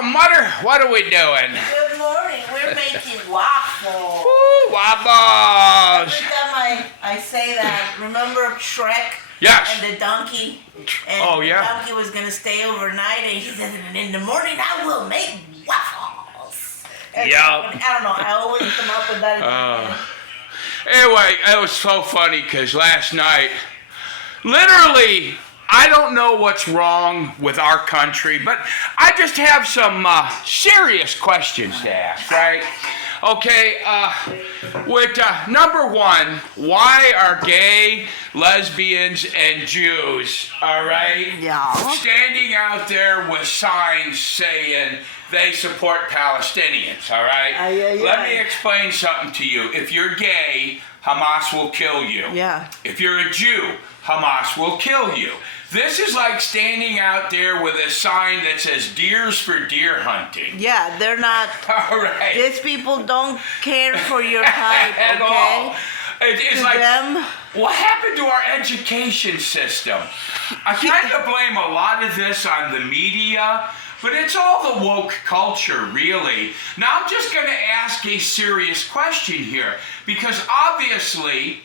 Oh, Mother, what are we doing? Good morning. We're making waffles. Ooh, waffles. Every time I say that, remember Shrek? Yes. And the donkey? And Oh, yeah. The donkey was going to stay overnight, and he said, and in the morning I will make waffles. And Yup. I don't know. I always come up with that. In my head. Anyway, it was so funny because last night, literally, I don't know what's wrong with our country, but I just have some serious questions to ask, right? Okay, number one, why are gay, lesbians, and Jews, all right, standing out there with signs saying they support Palestinians, all right? Let me explain something to you. If you're gay, Hamas will kill you. Yeah. If you're a Jew, Hamas will kill you. This is like standing out there with a sign that says deers for deer hunting. Yeah, they're not. All right. These people don't care for your type, At okay? all. It's To like, them, what happened to our education system? I kind of blame a lot of this on the media, but it's all the woke culture, really. Now, I'm just going to ask a serious question here, because obviously,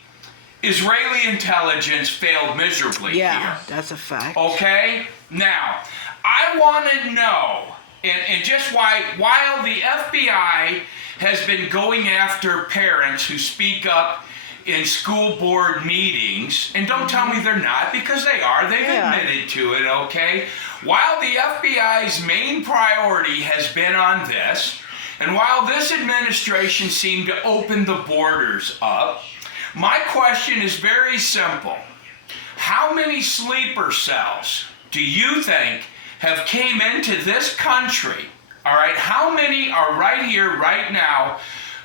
Israeli intelligence failed miserably here. that's a fact. Okay? Now, I want to know, and just while the FBI has been going after parents who speak up in school board meetings, and don't tell me they're not, because they are, they've admitted to it, okay? While the FBI's main priority has been on this, and while this administration seemed to open the borders up, my question is very simple. How many sleeper cells do you think have came into this country? All right, how many are right here, right now,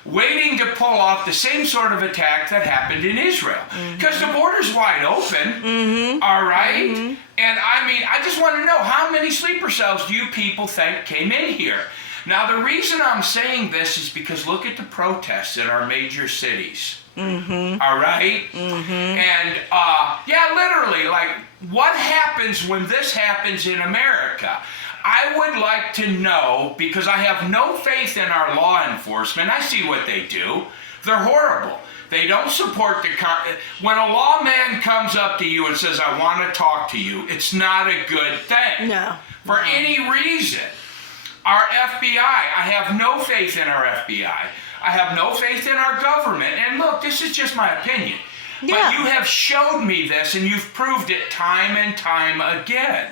waiting to pull off the same sort of attack that happened in Israel? Because the border's wide open, all right? And I mean, I just want to know, how many sleeper cells do you people think came in here? Now, the reason I'm saying this is because look at the protests in our major cities. All right? And, yeah, literally, like, what happens when this happens in America? I would like to know, because I have no faith in our law enforcement. I see what they do. They're horrible. They don't support the... When a lawman comes up to you and says, I want to talk to you, it's not a good thing. No. For any reason. Our FBI, I have no faith in our FBI. I have no faith in our government. And look, this is just my opinion. But you have showed me this, and you've proved it time and time again.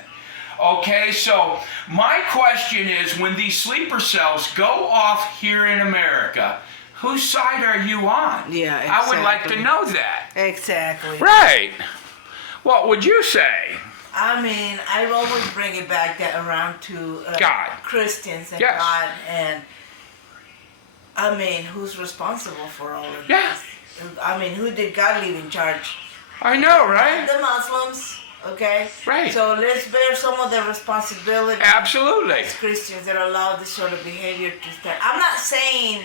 Okay, so my question is, when these sleeper cells go off here in America, whose side are you on? Yeah, exactly. I would like to know that. Exactly. Right. What would you say? I mean, I always bring it back around to God. Christians and Yes. God, and I mean, who's responsible for all of Yeah. this? I mean, who did God leave in charge? I know, right? The Muslims, okay? Right. So let's bear some of the responsibility Absolutely. as Christians that allow this sort of behavior to start. I'm not saying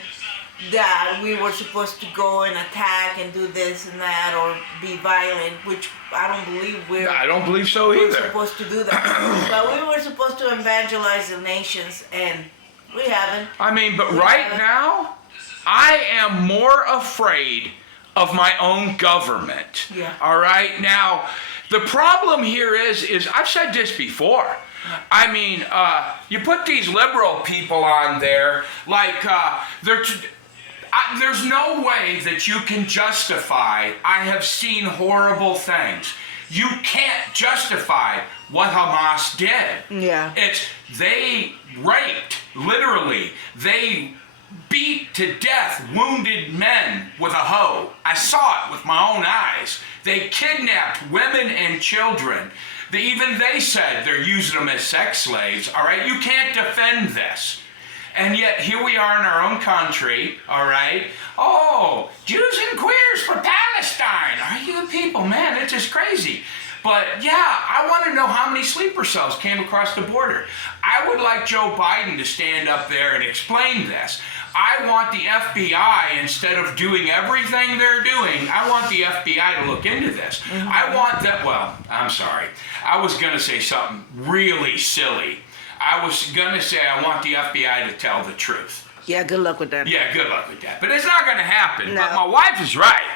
that we were supposed to go and attack and do this and that or be violent, which I don't believe I don't believe so we're either. supposed to do that. But we were supposed to evangelize the nations, and we haven't. I mean, but right now, I am more afraid of my own government. Yeah. All right? Now, the problem here is I've said this before. I mean, you put these liberal people on there, like, there's no way that you can justify, I have seen horrible things. You can't justify what Hamas did. Yeah. They raped, literally, they beat to death wounded men with a hoe. I saw it with my own eyes. They kidnapped women and children. Even they said they're using them as sex slaves. All right, you can't defend this. And yet here we are in our own country, all right? Oh, Jews and queers for Palestine. Are you people? Man, it's just crazy. But yeah, I want to know how many sleeper cells came across the border. I would like Joe Biden to stand up there and explain this. I want the FBI, instead of doing everything they're doing, I want the FBI to look into this. I want that, well, I'm sorry. I was going to say something really silly. I was gonna say I want the FBI to tell the truth. Yeah, good luck with that. Yeah, good luck with that. But it's not gonna happen. But No. my wife is right.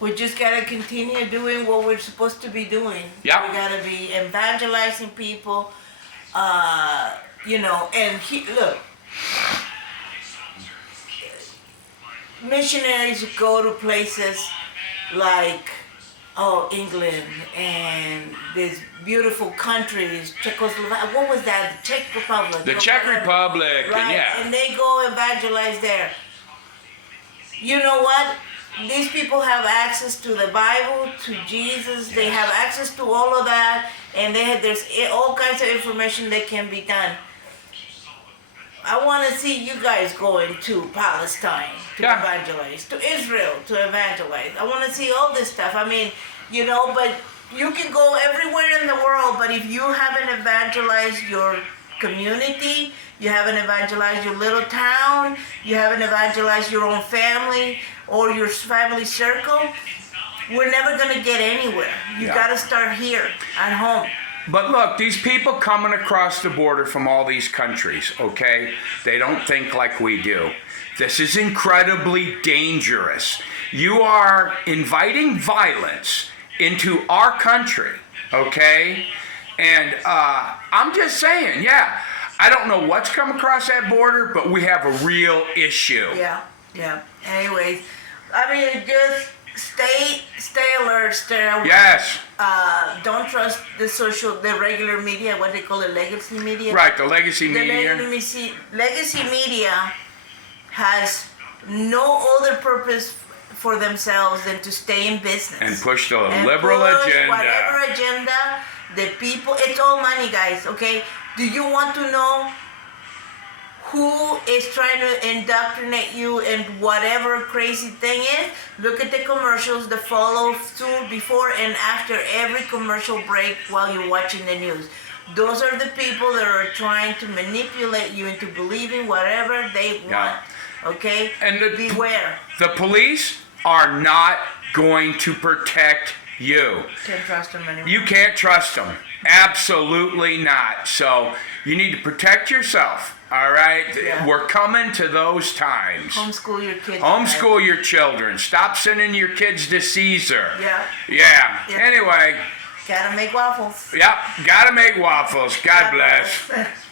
We just gotta continue doing what we're supposed to be doing. Yeah. We gotta be evangelizing people, look, missionaries go to places like, England and these beautiful countries, Czechoslovakia, what was that? The Czech Republic. The Czech Republic, Right, and yeah. and they go evangelize there. You know what? These people have access to the Bible, to Jesus. They have access to all of that, and there's all kinds of information that can be done. I want to see you guys going to Palestine to Yeah. evangelize, to Israel to evangelize. I want to see all this stuff. I mean, but you can go everywhere in the world, but if you haven't evangelized your community, you haven't evangelized your little town, you haven't evangelized your own family or your family circle, we're never going to get anywhere. You Yeah. got to start here at home. But look, these people coming across the border from all these countries, okay? They don't think like we do. This is incredibly dangerous. You are inviting violence into our country, okay? And I'm just saying, yeah, I don't know what's come across that border, but we have a real issue. Yeah. Anyways, I mean, just stay alert, stay aware. Yes, Don't trust the regular media, what they call it, legacy media. right, the legacy The media. legacy media has no other purpose for themselves than to stay in business. And push the And liberal push agenda. Whatever agenda, the people, it's all money, guys, okay? Do you want to know who is trying to indoctrinate you in whatever crazy thing is? Look at the commercials that follow through before and after every commercial break while you're watching the news. Those are the people that are trying to manipulate you into believing whatever they want. Yeah. Okay? And beware. The police are not going to protect you. Can't trust them anymore. You can't trust them. Absolutely not. So you need to protect yourself. All right? Yeah. We're coming to those times. Homeschool your kids. Homeschool your children. Stop sending your kids to Caesar. Yeah. Yeah. Anyway, Gotta make waffles. yep. Gotta make waffles. God bless.